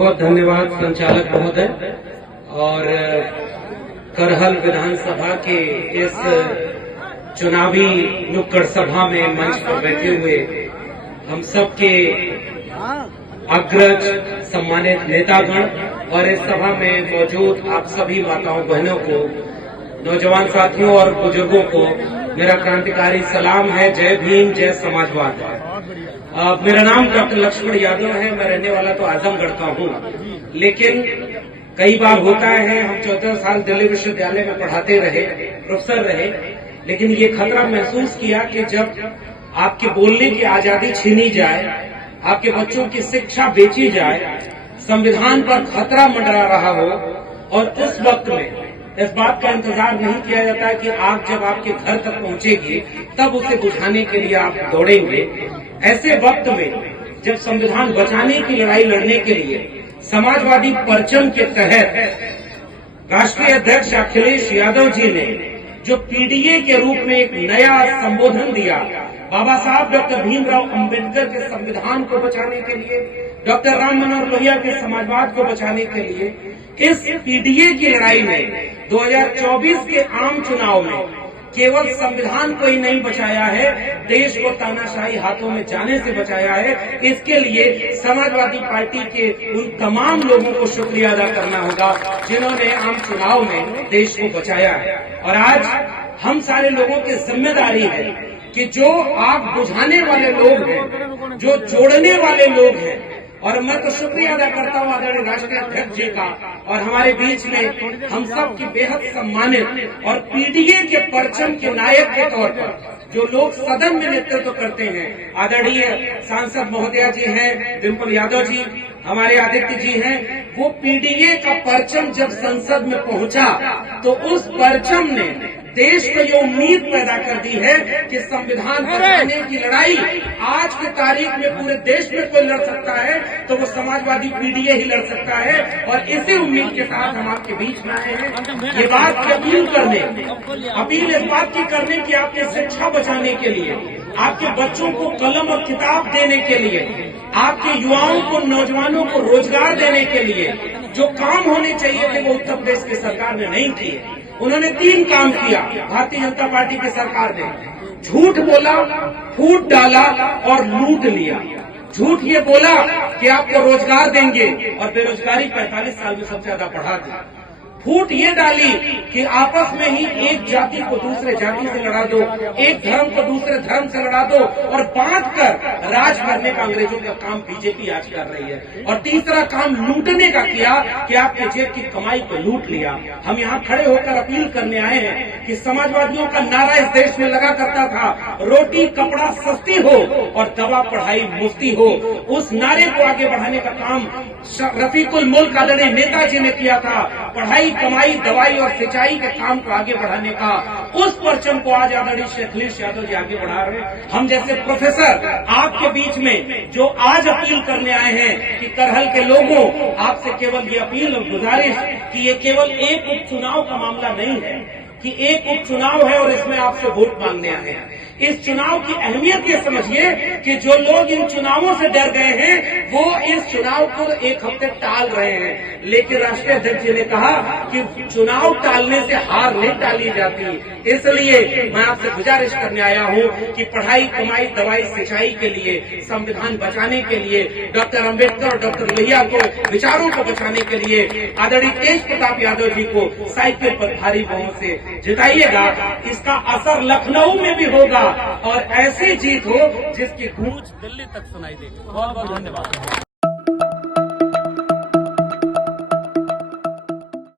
बहुत धन्यवाद संचालक महोदय। और करहल विधानसभा के इस चुनावी नुक्कड़ सभा में मंच पर बैठे हुए हम सबके अग्रज सम्मानित नेतागण और इस सभा में मौजूद आप सभी माताओं बहनों को, नौजवान साथियों और बुजुर्गों को मेरा क्रांतिकारी सलाम है। जय भीम, जय समाजवाद। मेरा नाम डॉक्टर लक्ष्मण यादव है। मैं रहने वाला तो आजमगढ़ का हूँ, लेकिन कई बार होता है, हम 14 साल दिल्ली विश्वविद्यालय में पढ़ाते रहे, प्रोफेसर रहे, लेकिन ये खतरा महसूस किया कि जब आपके बोलने की आजादी छीनी जाए, आपके बच्चों की शिक्षा बेची जाए, संविधान पर खतरा मंडरा रहा हो, और उस वक्त में इस बात का इंतजार नहीं किया जाता है कि आग जब आपके घर तक पहुंचेगी तब उसे बुझाने के लिए आप दौड़ेंगे। ऐसे वक्त में जब संविधान बचाने की लड़ाई लड़ने के लिए समाजवादी परचम के तहत राष्ट्रीय अध्यक्ष अखिलेश यादव जी ने जो पीडीए के रूप में एक नया संबोधन दिया, बाबा साहब डॉक्टर भीमराव अंबेडकर के संविधान को बचाने के लिए, डॉक्टर राम मनोहर लोहिया के समाजवाद को बचाने के लिए, इस पीडीए की लड़ाई में 2024 के आम चुनाव में केवल संविधान को ही नहीं बचाया है, देश को तानाशाही हाथों में जाने से बचाया है। इसके लिए समाजवादी पार्टी के उन तमाम लोगों को शुक्रिया अदा करना होगा जिन्होंने आम चुनाव में देश को बचाया है। और आज हम सारे लोगों की जिम्मेदारी है कि जो आग बुझाने वाले लोग हैं, जो जोड़ने वाले लोग हैं, और मैं तो शुक्रिया अदा करता हूँ आदरणीय राष्ट्रीय अध्यक्ष जी का और हमारे बीच में हम सब की बेहद सम्मानित और पीडीए के परचम के नायक के तौर पर जो लोग सदन में नेतृत्व करते हैं, आदरणीय सांसद महोदया जी हैं, डिम्पल यादव जी, हमारे आदित्य जी हैं। वो पीडीए का परचम जब संसद में पहुंचा तो उस परचम ने देश को ये उम्मीद पैदा कर दी है कि संविधान बचाने की लड़ाई आज की तारीख में पूरे देश में कोई लड़ सकता है तो वो समाजवादी पीडीए ही लड़ सकता है। और इसी उम्मीद के साथ हम आपके बीच में आए हैं, ये बात की अपील इस बात की करने की आपकी शिक्षा बचाने के लिए, आपके बच्चों को कलम और किताब देने के लिए, आपके युवाओं को, नौजवानों को रोजगार देने के लिए जो काम होने चाहिए थे वो उत्तर प्रदेश की सरकार ने नहीं किए। उन्होंने 3 काम किया। भारतीय जनता पार्टी की सरकार ने झूठ बोला, फूट डाला और लूट लिया। झूठ ये बोला कि आपको रोजगार देंगे और बेरोजगारी 45 साल में सबसे ज्यादा बढ़ा दी। फूट ये डाली कि आपस में ही एक जाति को दूसरे जाति से लड़ा दो, एक धर्म को दूसरे धर्म से लड़ा दो और बांट कर राज करने का अंग्रेजों का काम बीजेपी आज कर रही है। और तीसरा काम लूटने का किया कि आपके जेब की कमाई को लूट लिया। हम यहाँ खड़े होकर अपील करने आए हैं कि समाजवादियों का नारा इस देश में लगा करता था, रोटी कपड़ा सस्ती हो और दवा पढ़ाई मुफ्ती हो। उस नारे को आगे बढ़ाने का काम रफीकुल मुल्क आदरणीय नेताजी ने किया था। पढ़ाई, कमाई, दवाई और सिंचाई के काम को आगे बढ़ाने का उस परचम को आज आदरणीय अखिलेश यादव जी आगे बढ़ा रहे हैं। हम जैसे प्रोफेसर आपके बीच में जो आज अपील करने आए हैं कि करहल के लोगों, आपसे केवल ये अपील और गुजारिश कि ये केवल एक उपचुनाव का मामला नहीं है, कि एक उपचुनाव है और इसमें आपसे वोट मांगने आए हैं। इस चुनाव की अहमियत ये समझिए कि जो लोग इन चुनावों से डर गए हैं वो इस चुनाव को एक हफ्ते टाल रहे हैं, लेकिन राष्ट्रीय अध्यक्ष जी ने कहा कि चुनाव टालने से हार नहीं टाली जाती। इसलिए मैं आपसे गुजारिश करने आया हूँ कि पढ़ाई, कमाई, दवाई, सिंचाई के लिए, संविधान बचाने के लिए, डॉक्टर अंबेडकर और डॉक्टर लोहिया को विचारों को बचाने के लिए आदरणीय तेज प्रताप यादव जी को साइकिल पर भारी बहुमत से जिताइएगा। इसका असर लखनऊ में भी होगा और ऐसी जीत हो जिसकी गूंज दिल्ली तक सुनाई दे। बहुत बहुत धन्यवाद।